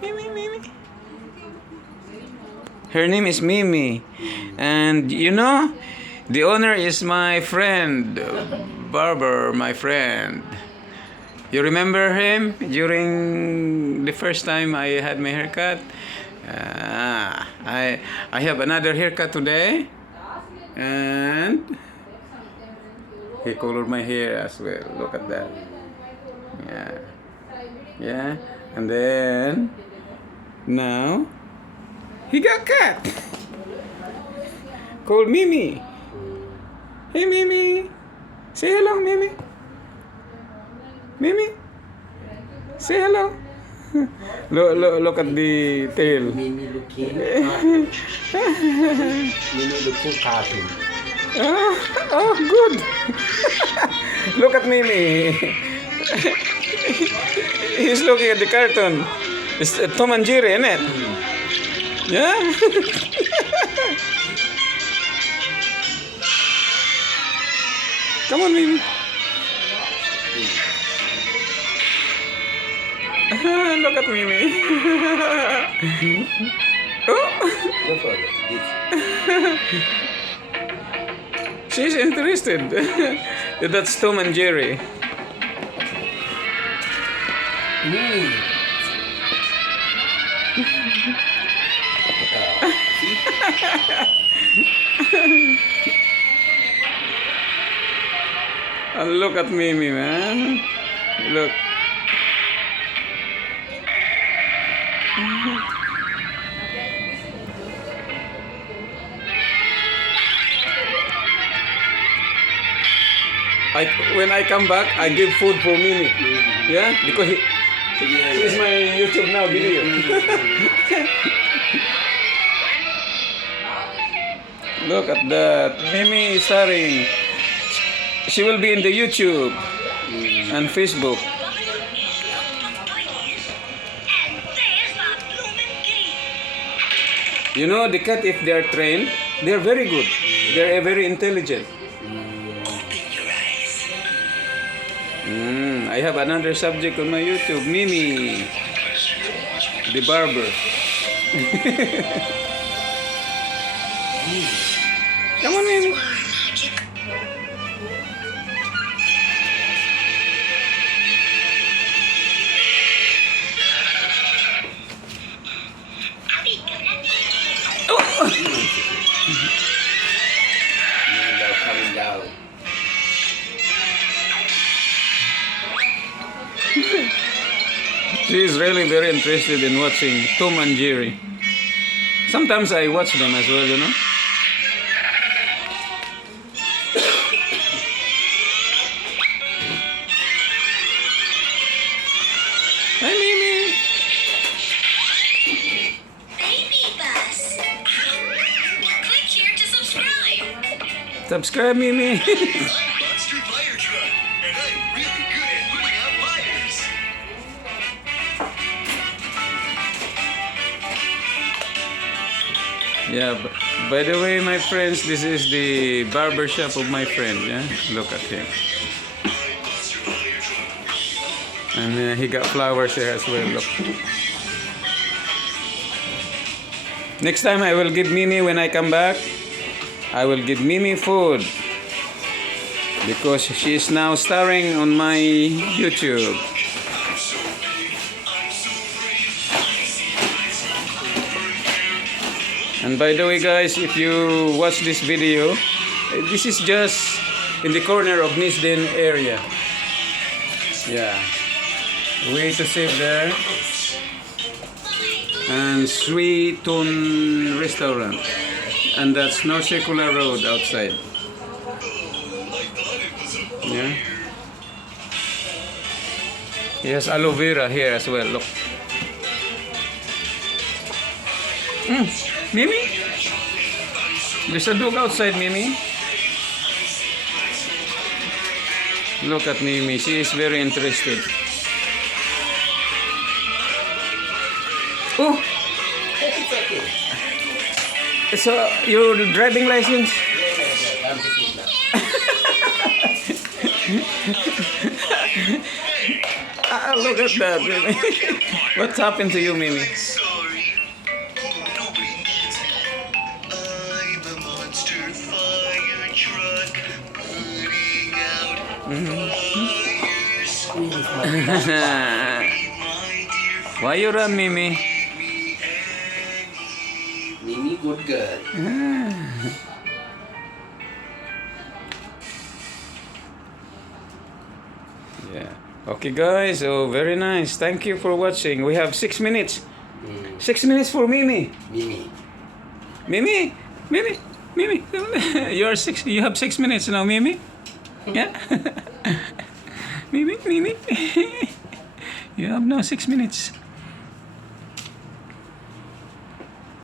Mimi, Mimi. Her name is Mimi. And you know, the owner is my friend, Barber, my friend. You remember him during the first time I had my haircut? I have another haircut today. And he colored my hair as well. Look at that. Yeah. Yeah. And then now he got cut. Called Mimi. Hey Mimi. Say hello, Mimi. Mimi. Say hello. Look at the tail. Mimi looking cartoon. Mimi looking cartoon. Oh, good. Look at Mimi. He's looking at the cartoon. It's Tom and Jerry, isn't it? Yeah. Come on, Mimi. Look at Mimi. Oh. Go for this. She's interested. That's Tom and Jerry. Look at Mimi, man. Look. When I come back, I give food for Mimi. Yeah, because she's my YouTube now video. Look at that. Mimi is starring. She will be in the YouTube and Facebook. You know, the cat, if they are trained, they are very good. They are very intelligent. I have another subject on my YouTube, Mimi, the barber. Come on, Mimi. Coming down. She is really very interested in watching Tom and Jerry. Sometimes I watch them as well, you know. Hi, Mimi. Baby bus. Click here to subscribe. Subscribe, Mimi. I'm Monster Fire Truck, and I'm really good at putting out fires. Yeah, by the way, my friends, this is the barber shop of my friend. Yeah, look at him. And he got flowers there as well. Look. Next time I will give Mimi when I come back. I will give Mimi food because she is now starring on my YouTube. And by the way, guys, if you watch this video, this is just in the corner of Neasden area. Yeah, way to save there. And Sweet Tune Restaurant. And that's no circular road outside. Yeah. He has aloe vera here as well. Look. Mimi? There's a dog outside, Mimi. Look at Mimi. She is very interested. Oh! It's okay. So, your driving license? I'm taking now. Look at that, Mimi. What's happened to you, Mimi? I'm sorry. Oh, nobody needs me. I'm a monster fire truck putting out fires. My dear Why you run, Mimi? me and Mimi, good girl. Yeah. Okay, guys. So very nice. Thank you for watching. We have 6 minutes. 6 minutes for Mimi. Mimi. Mimi. Mimi. Mimi. You are 6. You have 6 minutes now, Mimi. Yeah. Mimi. Mimi. You have now 6 minutes.